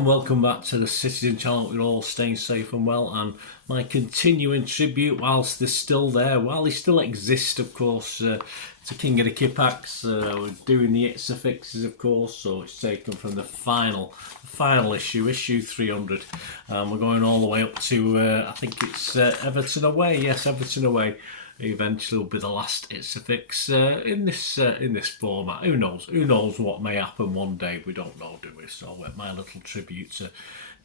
and welcome back to the Citizen channel. We're all staying safe and well, and my continuing tribute whilst they're still there, while they still exist, of course, to King of the Kippax. We're doing the It's a Fixes, of course, so it's taken from the final issue 300. We're going all the way up to, I think it's Everton away. Yes, Everton away. Eventually will be the last It's a Fix in this format. Who knows? Who knows what may happen one day? We don't know, do we? So my little tribute to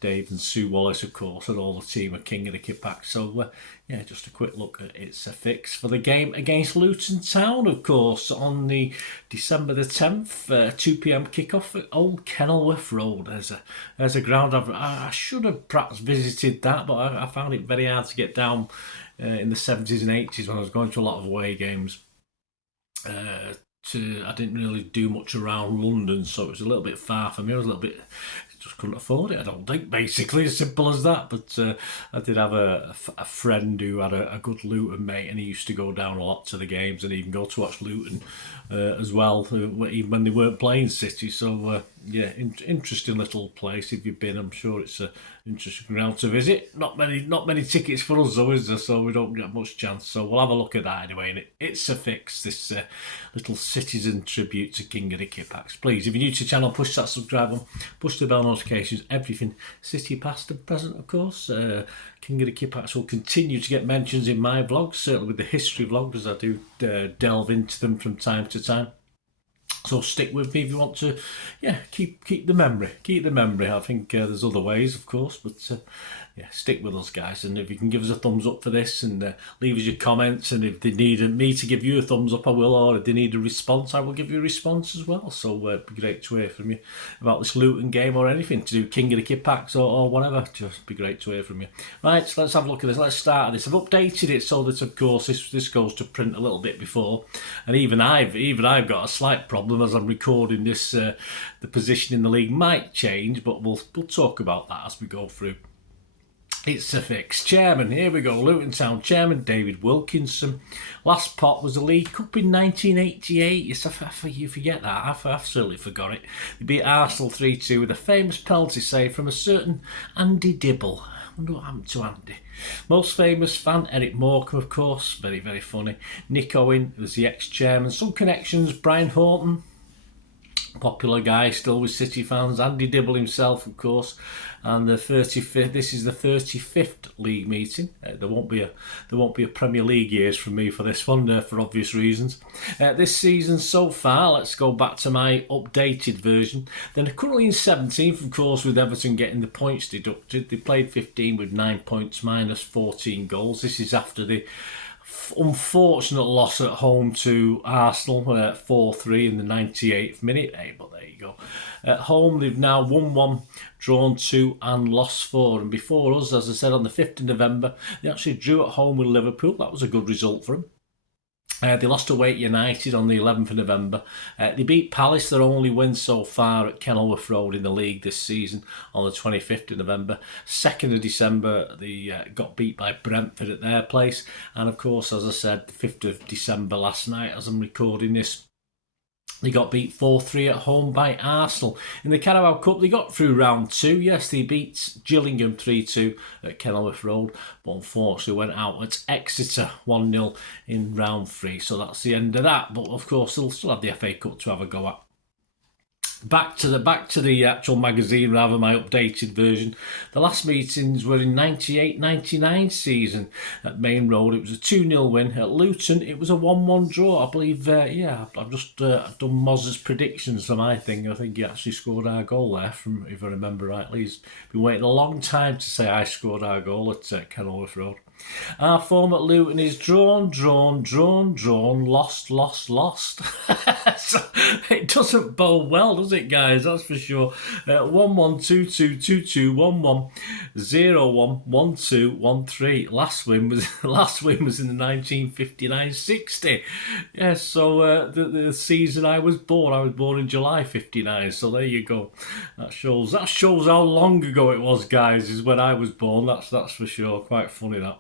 Dave and Sue Wallace, of course, and all the team of King of the Kippax. So yeah, just a quick look at It's a Fix for the game against Luton Town, of course, on the December the 10th, 2 p.m. kickoff at Old Kenilworth Road. There's a ground I should have perhaps visited that, but I found it very hard to get down. In the 70s and 80s when I was going to a lot of away games. I didn't really do much around London, so it was a little bit far for me. I was a little bit, just couldn't afford it, I don't think, basically, as simple as that. But I did have a friend who had a good Luton mate, and he used to go down a lot to the games and even go to watch Luton as well, even when they weren't playing City. So yeah, interesting little place. If you've been, I'm sure it's a interesting ground to visit. Not many tickets for us though, is there? So we don't get much chance. So we'll have a look at that anyway. And It's a Fix, this little citizen tribute to King of the Kippax. Please, if you're new to the channel, push that subscribe button, push the bell notifications, everything City past and present, of course. King of the Kippax will continue to get mentions in my vlogs, certainly with the history vlogs, as I do delve into them from time to time. So stick with me if you want to, yeah, keep the memory. I think there's other ways, of course, but yeah, stick with us, guys. And if you can give us a thumbs up for this and leave us your comments, and if they need me to give you a thumbs up, I will, or if they need a response, I will give you a response as well. So it'd be great to hear from you about this Luton game or anything to do King of the Kippax or whatever. Just be great to hear from you. Right, so let's have a look at this. Let's start this. I've updated it so that, of course, this goes to print a little bit before, and even I've got a slight problem as I'm recording this. The position in the league might change, but we'll talk about that as we go through. It's a Fix. Chairman, here we go. Luton Town Chairman David Wilkinson. Last pot was the League Cup in 1988. Yes, you forget that. I've certainly forgot it. They beat Arsenal 3-2 with a famous penalty save from a certain Andy Dibble. I wonder what happened to Andy. Most famous fan, Eric Morecambe, of course. Very, very funny. Nick Owen was the ex-chairman. Some connections, Brian Horton. Popular guy still with City fans. Andy Dibble himself, of course. And the 35th. This is the 35th league meeting. There won't be a Premier League years from me for this one, for obvious reasons. This season so far, let's go back to my updated version. They're currently in 17th, of course, with Everton getting the points deducted. They played 15 with 9 points minus 14 goals. This is after the unfortunate loss at home to Arsenal 4-3 in the 98th minute. Hey, but there you go. At home, they've now won 1, drawn 2 and lost 4. And before us, as I said, on the 5th of November, they actually drew at home with Liverpool. That was a good result for them. They lost to Wake United on the 11th of November. They beat Palace, their only win so far at Kenilworth Road in the league this season, on the 25th of November. 2nd of December, they got beat by Brentford at their place. And of course, as I said, the 5th of December last night, as I'm recording this, they got beat 4-3 at home by Arsenal. In the Carabao Cup, they got through round 2. Yes, they beat Gillingham 3-2 at Kenilworth Road, but unfortunately went out at Exeter 1-0 in round 3. So that's the end of that. But of course, they'll still have the FA Cup to have a go at. Back to the actual magazine, rather, my updated version. The last meetings were in 98-99 season at Main Road. It was a 2-0 win. At Luton, it was a 1-1 draw. I believe, yeah, I've just done Moz's predictions for my thing. I think he actually scored our goal there, from, if I remember rightly. He's been waiting a long time to say I scored our goal at Kenilworth Road. Our form at Luton is drawn, lost. So it doesn't bode well, does it, guys? That's for sure. 1-1, 2-2, 2-2, 1-1, 0-1, 1-2, 1-3. Last win was in the 1959-60. Yes, so the season I was born in July '59. So there you go. That shows how long ago it was, guys. Is when I was born. That's for sure. Quite funny that.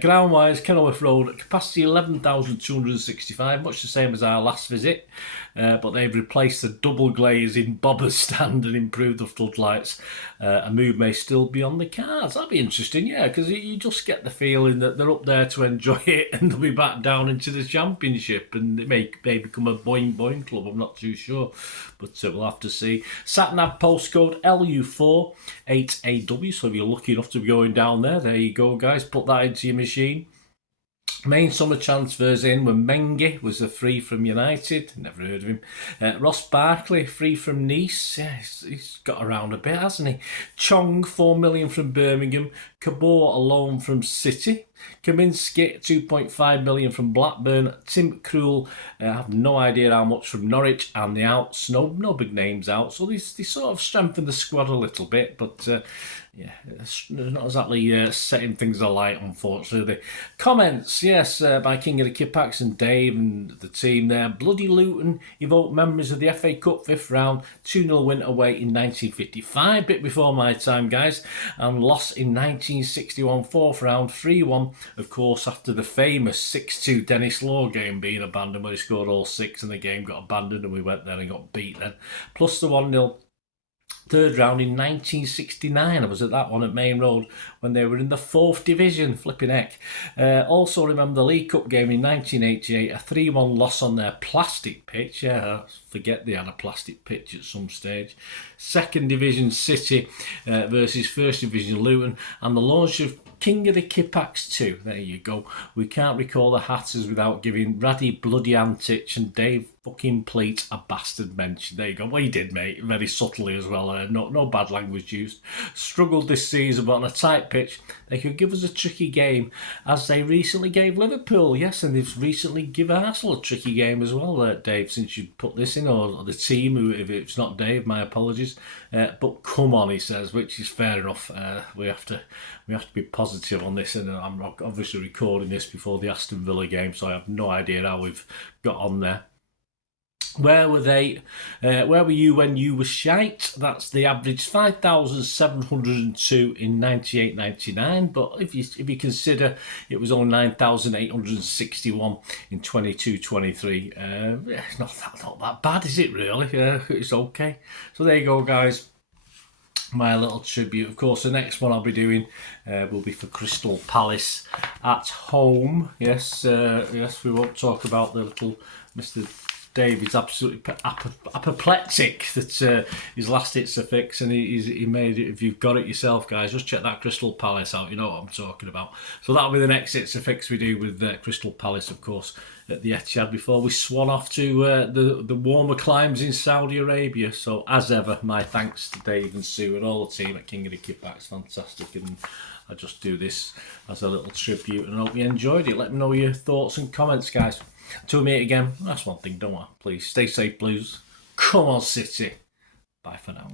Ground-wise, Kenilworth Road, capacity 11,265, much the same as our last visit, but they've replaced the double glazed players in Bobber's stand and improve the floodlights. A move may still be on the cards. That'd be interesting, yeah, because you just get the feeling that they're up there to enjoy it and they'll be back down into the Championship, and it may become a boing boing club. I'm not too sure, but we'll have to see. Satnav postcode LU4 8AW, so if you're lucky enough to be going down there you go, guys. Put that into your machine. Main summer transfers in were Mengi, was a free from United, never heard of him. Ross Barkley, free from Nice, yeah, he's got around a bit, hasn't he? Chong, 4 million from Birmingham. Cabot, a loan from City. Kaminski, 2.5 million from Blackburn. Tim Krul, I have no idea how much from Norwich. And the outs, no big names out, so they sort of strengthened the squad a little bit, but yeah, it's not exactly setting things alight, unfortunately. Comments, yes, by King of the Kippax and Dave and the team there. Bloody Luton evoked memories of the FA Cup 5th round, 2-0 win away in 1955, bit before my time, guys, and loss in 1961 4th round, 3-1, of course, after the famous 6-2 Dennis Law game being abandoned, where he scored all 6 and the game got abandoned and we went there and got beat then. Plus the 1-0 third round in 1969. I was at that one at Main Road when they were in the 4th division, flipping heck. Also remember the League Cup game in 1988, a 3-1 loss on their plastic pitch. Yeah, I forget they had a plastic pitch at some stage. 2nd Division City versus 1st Division Luton, and the launch of King of the Kippax 2. There you go. We can't recall the Hatters without giving Raddy Bloody Antich and Dave fucking Pleat a bastard mention. There you go. Well, he did, mate. Very subtly as well. No bad language used. Struggled this season, but on a tight pitch, they could give us a tricky game, as they recently gave Liverpool. Yes, and they've recently given Arsenal a tricky game as well, Dave, since you put this in, or the team, who, if it's not Dave, my apologies. But come on, he says, which is fair enough. We have to be positive on this, and I'm obviously recording this before the Aston Villa game, so I have no idea how we've got on there. Where were they? Where were you when you were shite? That's the average 5,702 in 98-99. But if you consider it was only 9,861 in 22-23, it's not that bad, is it really? It's okay. So there you go, guys. My little tribute. Of course, the next one I'll be doing will be for Crystal Palace at home. Yes, we won't talk about the little Mr. Dave is absolutely apoplectic that his last hit's a fix, and he made it. If you've got it yourself, guys, just check that Crystal Palace out. You know what I'm talking about. So that'll be the next hit's a fix we do with Crystal Palace, of course, at the Etihad, before we swan off to the warmer climes in Saudi Arabia. So as ever, my thanks to Dave and Sue and all the team at King of the Kippax. Fantastic, and I just do this as a little tribute, and I hope you enjoyed it. Let me know your thoughts and comments, guys. Till we meet again, that's one thing, don't I? Please stay safe, Blues. Come on, City. Bye for now.